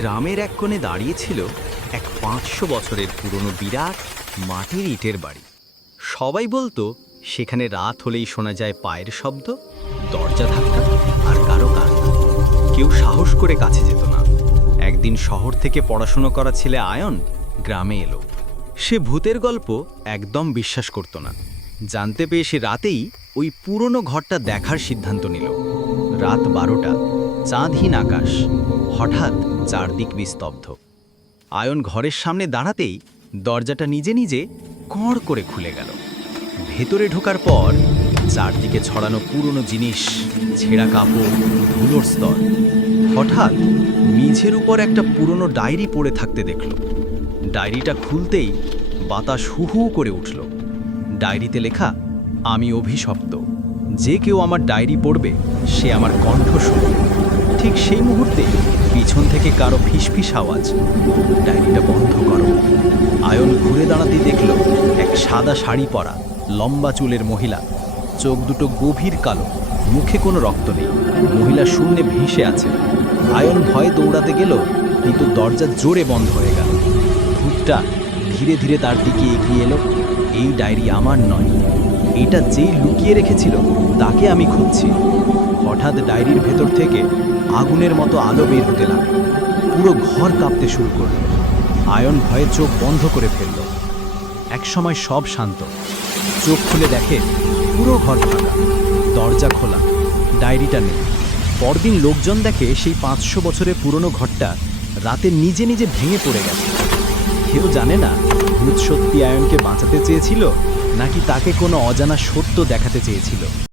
গ্রামের এক কোণে দাঁড়িয়ে ছিল এক পাঁচশো বছরের পুরনো বিরাট মাটির ইটের বাড়ি। সবাই বলতো, সেখানে রাত হলেই শোনা যায় পায়ের শব্দ, দরজা ধাক্কা আর কারও কান্না। কেউ সাহস করে কাছে যেত না। একদিন শহর থেকে পড়াশুনো করা ছেলে আয়ন গ্রামে এলো। সে ভূতের গল্প একদম বিশ্বাস করত না। জানতে পেয়ে সে রাতেই ওই পুরনো ঘরটা দেখার সিদ্ধান্ত নিল। রাত বারোটা। চাঁদহীন আকাশ, হঠাৎ চারদিক বিস্তব্ধ। আয়ন ঘরের সামনে দাঁড়াতেই দরজাটা নিজে নিজে কড় করে খুলে গেল। ভেতরে ঢোকার পর চারদিকে ছড়ানো পুরনো জিনিস, ছেঁড়া কাপড়, ধুলোর স্তর। হঠাৎ মেঝের উপর একটা পুরনো ডায়েরি পড়ে থাকতে দেখল। ডায়েরিটা খুলতেই বাতাস হু হু করে উঠল। ডায়েরিতে লেখা, আমি অভিশপ্ত। যে কেউ আমার ডায়েরি পড়বে, সে আমার কণ্ঠ শুনবে ঠিক সেই মুহূর্তে পিছন থেকে কারও ফিসফিস আওয়াজ। ডায়েরিটা বন্ধ করো। আয়ন ঘুরে দাঁড়াতে দেখল এক সাদা শাড়ি পরা লম্বা চুলের মহিলা। চোখ দুটো গভীর কালো, মুখে কোনো রক্ত নেই। মহিলা শূন্যে ভেসে আছে। আয়ন ভয়ে দৌড়াতে গেল, কিন্তু দরজা জোরে বন্ধ হয়ে গেল। ভূতটা ধীরে ধীরে তার দিকে এগিয়ে এলো। এই ডায়েরি আমার নয়। এটা যেই লুকিয়ে রেখেছিল, তাকে আমি খুঁজছি। হঠাৎ ডায়েরির ভেতর থেকে আগুনের মতো আলো বের হতে লাগল। পুরো ঘর কাঁপতে শুরু করল। আয়ন ভয়ে চোখ বন্ধ করে ফেলল। একসময় সব শান্ত। চোখ খুলে দেখে পুরো ঘর ফাঁকা। দরজা খোলা। ডায়েরিটা নেই। পরদিন লোকজন দেখে সেই পাঁচশো বছরের পুরনো ঘরটা রাতে নিজে নিজে ভেঙে পড়ে গেছে। কেউ জানে না ভূত সত্যি আয়নকে বাঁচাতে চেয়েছিল, নাকি তাকে কোনো অজানা সত্য দেখাতে চেয়েছিল।